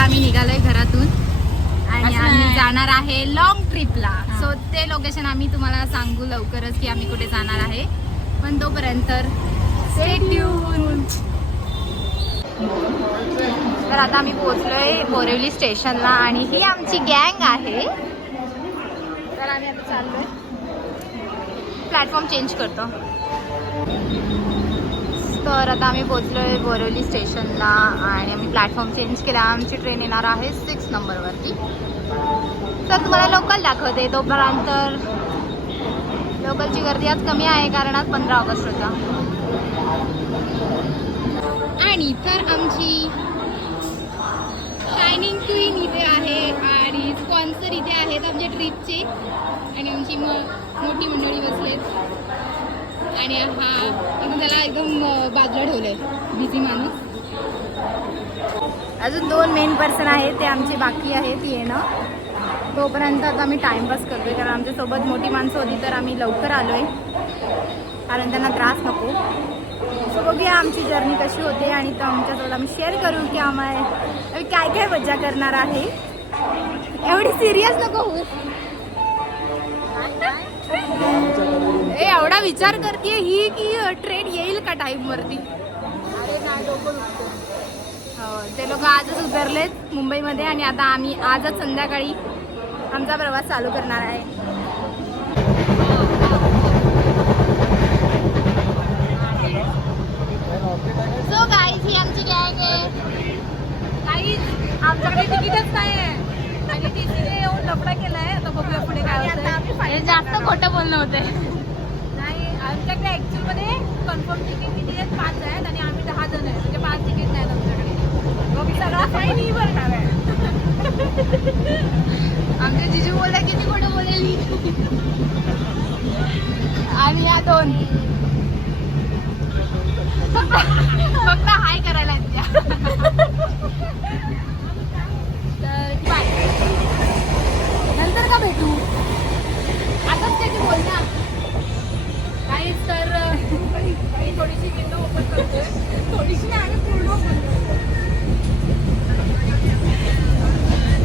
आता आम्ही निघालोय घरातून आणि आम्ही जाणार आहे लॉंग ट्रिपला. सो ते लोकेशन आम्ही तुम्हाला सांगू लवकरच की आम्ही कुठे जाणार आहे, पण तोपर्यंत स्टे ट्यून. तर आता आम्ही पोहोचलोय बोरिवली स्टेशनला आणि ही आमची गँग आहे. तर आम्ही आता चाललोय, प्लॅटफॉर्म चेंज करतो. तर आता आम्ही पोहोचलोय बोरिवली स्टेशनला आणि आम्ही प्लॅटफॉर्म चेंज केला. आमची ट्रेन येणार आहे 6 नंबरवरती. तर तुम्हाला लोकल दाखवते. तोपर्यंत लोकलची गर्दी आज कमी आहे कारण आज 15 ऑगस्ट होता. आणि तर आमची शायनिंग क्वीन इथे आहे आणि स्पॉन्सर इथे आहेत आमच्या ट्रिपचे आणि आमची मोठी मंडळी बसलेत. आणि हा त्याला एकदम बाजूला ठेवलंय बिझी माणूस. अजून 2 मेन पर्सन आहेत, ते आमचे बाकी आहेत येणं. तोपर्यंत आता आम्ही टाइमपास करतोय कारण आमच्यासोबत मोठी माणसं होती तर आम्ही लवकर आलोय कारण त्यांना त्रास नको. सो बघूया आमची जर्नी कशी होते आणि तो आमच्यासोबत आम्ही शेअर करू की आम्ही काय काय मजा करणार आहे. एवढी सिरियस नको होऊ. एवढा विचार करते ही की ट्रेन येईल का टाइम वरती. अरे नाही डोकं दुखतं. हो, ते लोक आजच उतरलेत मुंबईमध्ये आणि आता आम्ही आजच संध्याकाळी आमचा प्रवास चालू करणार आहे. सो गाईज ही आमची गँग आहे. गाईज आमच्याकडे तिकीटच नाही आहे आणि टीसीने येऊन लफडा केलाय. आता बघूया पुढे काय होतं. हे जास्त खोटं बोलणं होतंय. नाही, आमच्याकडे ऍक्च्युअल मध्ये कन्फर्म तिकीट किती आहेत 5 आहेत आणि आम्ही 10 जण आहे म्हणजे 5 तिकीट नाही आमच्याकडे. मग सगळा फाईन ही भरणार आहे. आमचे जिजू बोलला किती खोटं बोलेल आणि या 2 फक्त हाय करायला आहेत त्या. तर बाय, नंतर का भेटू. आताच त्याची बोल ना काहीच. तर थोडीशी विंडो ओपन करतोय, थोडीशी आणि पूर्ण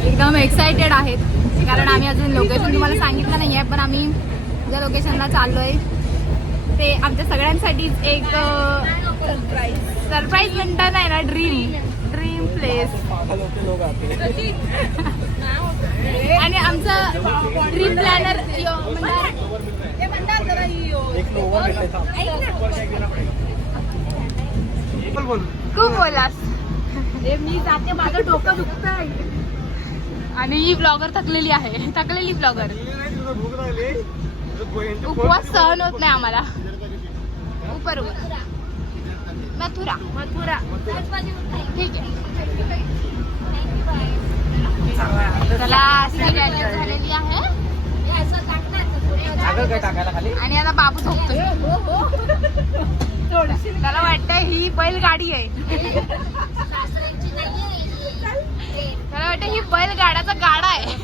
एकदम एक्सायटेड आहेत कारण आम्ही अजून लोकेशन तुम्हाला सांगितलं नाही आहे, पण आम्ही ज्या लोकेशनला चाललोय ते आमच्या सगळ्यांसाठीच एक सरप्राईज म्हणता नाही ना, ड्रीम प्लेस. आणि आमचं ड्रीम प्लॅनर खूप बोलास. मी जाते, माझं डोकं दुखतंय आणि ही ब्लॉगर थकलेली आहे. थकलेली ब्लॉगर. उपवास सहन होत नाही आम्हाला. उपर मथुरा ठीक आहे. झालेली आहे आणि आता बाबू झोपतोय. त्याला वाटतंय ही बैलगाडी आहे. त्याला वाटतं ही बैलगाड्याचा गाडा आहे.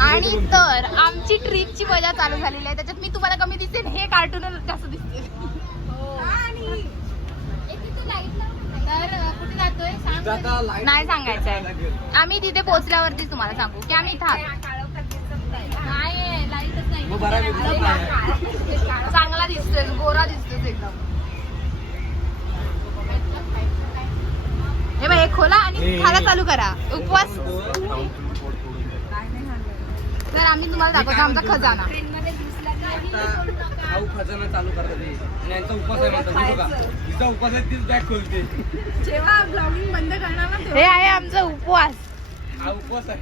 आणि तर आमची ट्रिपची मजा चालू झालेली आहे. त्याच्यात मी तुम्हाला कमी दिसते, हे कार्टून जास्त दिसते. तर कुठे जातोय नाही सांगायचं आहे. आम्ही तिथे पोहोचल्यावरती तुम्हाला सांगू की आम्ही इथं नाही. लाईटच नाही. चांगला दिसतोय, गोरा दिसतोय एकदम. हे बघ, हे खोला आणि खायला चालू करा. उपवास. तर आम्ही तुम्हाला दाखवतो आमचा खजाना. खजाना चालू करतात यांचा उपवास आहे म्हणतात. तिचा उपवास आहे, तीच बॅग खोलते. जेव्हा ब्लॉगिंग बंद करणार ना हे आहे आमचा उपवास. हा उपवास आहे.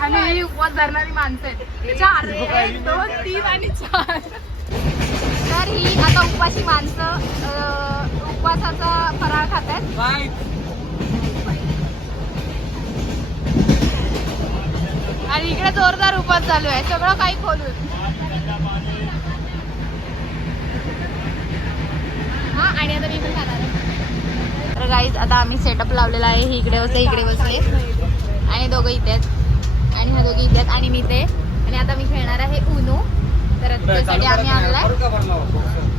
आणि ही उपवास धरणारी माणसं आहेत. 4 1 2 3 आणि 4. तर ही आता उपवासी माणसं उपवासाचा फराळ खातात. आणि इकडे जोरदार उपवास चालू आहे. सगळं काही खोलून. हा, आणि आता मी पण खाणार आहे. तर गाईज आता आम्ही सेटअप लावलेला आहे. ही इकडे बसले, इकडे बसले आणि दोघं इथे आहेत. आणि ह्या दोघी इथे आहेत आणि मी ते. आणि आता मी खेळणार आहे उनो. तर त्यासाठी आम्ही आणलाय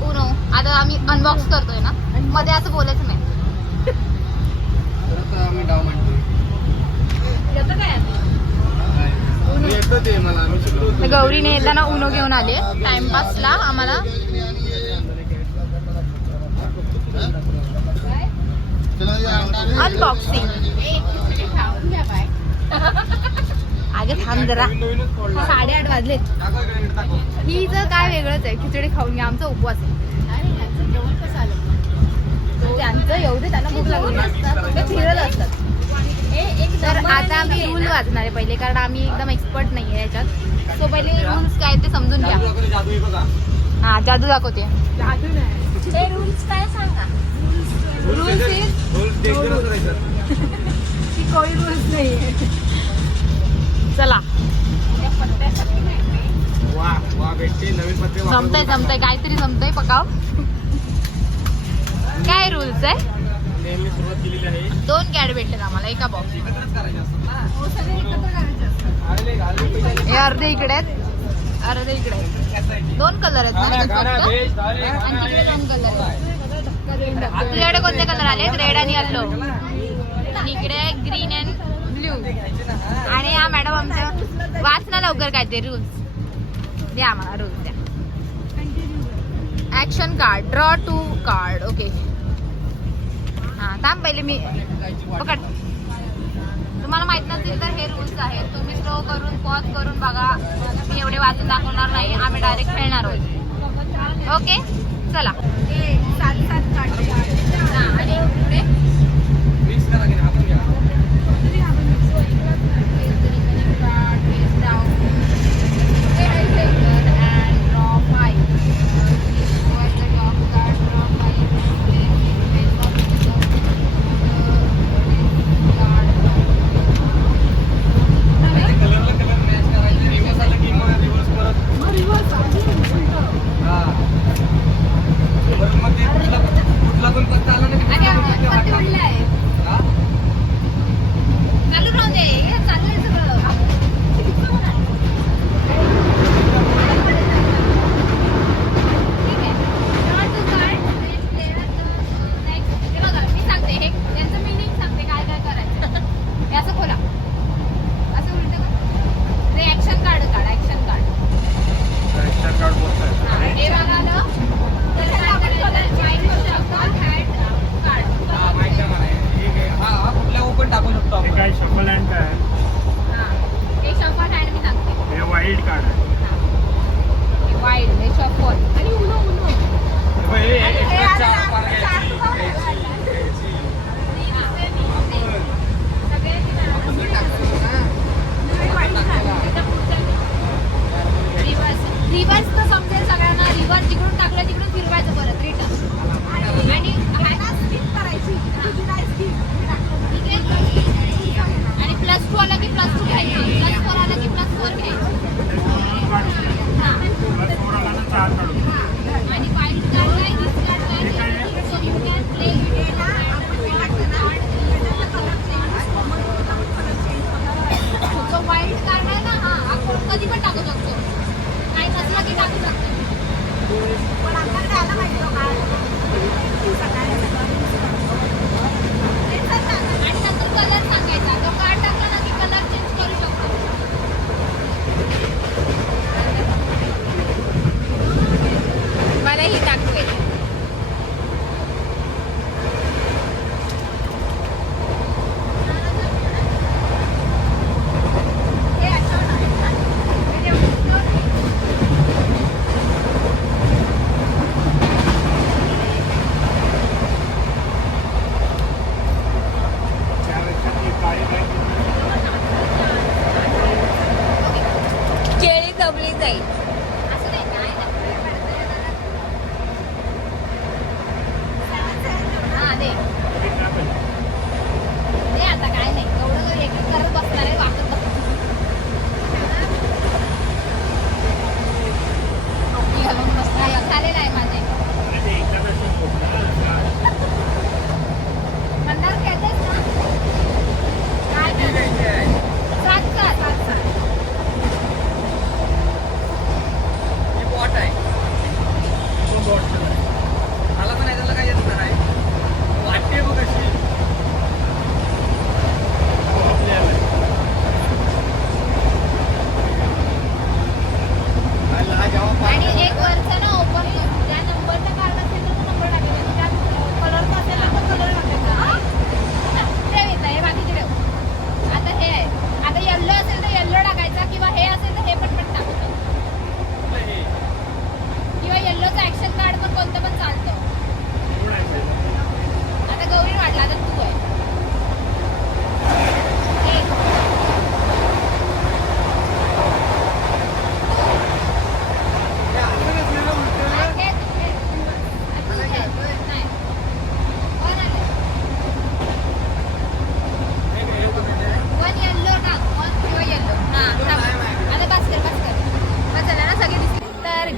उनो. आता आम्ही अनबॉक्स करतोय ना, मध्ये असं बोलायचं नाही. आम्ही डाव मांडतोय. गौरीने येताना उनो घेऊन आली टाइमपासला आम्हाला. अनबॉक्सिंग. अगं थांब जरा, 8:30 वाजलेत. हिचं काय वेगळंच आहे, खिचडी खाऊन घ्या. आमचा उपवास आहे. त्यांचं एवढे त्यांना भूक लागली असतात, ते फिरत असतात. तर आता आम्ही रूल वाचणार आहे पहिले, कारण आम्ही एकदम एक्सपर्ट नाही आहे याच्यात. सो पहिले रूल्स काय ते समजून घ्या. हा, जादू दाखवते. जादू नाही, ते रूल्स काय सांगा. रूल्स कोई रूल्स नाही. चला, जमतंय काहीतरी जमतंय. पकाव. काय रूल्स आहे. 2 कॅड भेटले आम्हाला एका बॉक्स. हे अर्धे इकडे आहेत, अर्धे इकडे आहेत. 2 कलर आहेत ना आणि तिकडे 2 कलर आहेत. तुझ्याकडे कोणते कलर आले. रेड आणि येल्लो. आणि इकडे ग्रीन अँड ब्ल्यू. आणि हा मॅडम आमच्या वाच ना लवकर काय ते रूल्स द्या आम्हाला. रूल्स द्या. Action card. Draw 2 card. Okay. हा, थांब पहिले मी पकड. तुम्हाला माहित नसेल तर हे रूल्स आहेत. तुम्ही स्लो करून पॉज करून बघा. मी एवढे वाचून दाखवणार नाही. आम्ही डायरेक्ट खेळणार आहोत. ओके, चला. 7 कार्ड. आणि पुढे आणि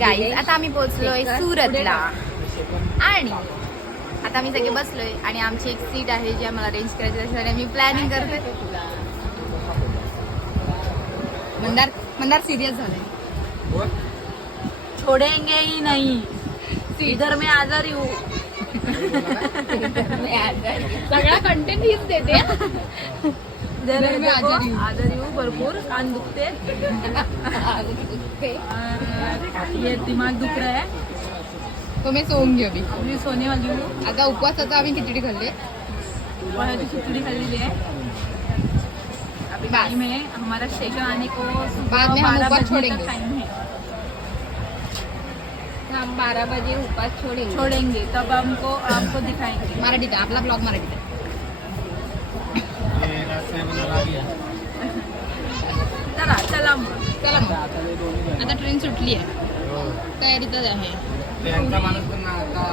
गाईज आता आम्ही पोहोचलोय सुरतला आणि आता आम्ही सगळे बसलोय आणि आमची एक सीट आहे जी आम्हाला अरेंज करायची त्याच्यासाठी आम्ही प्लॅनिंग करतोय. मंदार सिरियस झालाय. छोडेंगे ही नाही इधर मी आजारी हूँ. सगळा कंटेंट हीच देते. इधर मी आजारी हूँ भरपूर कान दुखते ये दिमाग दुख रहा है तो मैं सोऊंगी घे अभी. अभी सोने वाली हूँ. आता उपवासाचा आम्ही खिचडी खाल्ली. वहाँ खिचड़ी खरीदी है. अभी टाइम है हमारा स्टेशन आने को बाद में हम 12 उपवास बजे छोड़ेंगे. का टाइम है. हम 12 बजे उपवास छोड़ेंगे तब आपको दिखाएंगे. मराठीत आहे. आपला ब्लॉग मराठीत आहे. चला मग. चला मग आता ट्रेन सुटली आहे. तयारीतच आहे. त्यांचा माणूस पण आता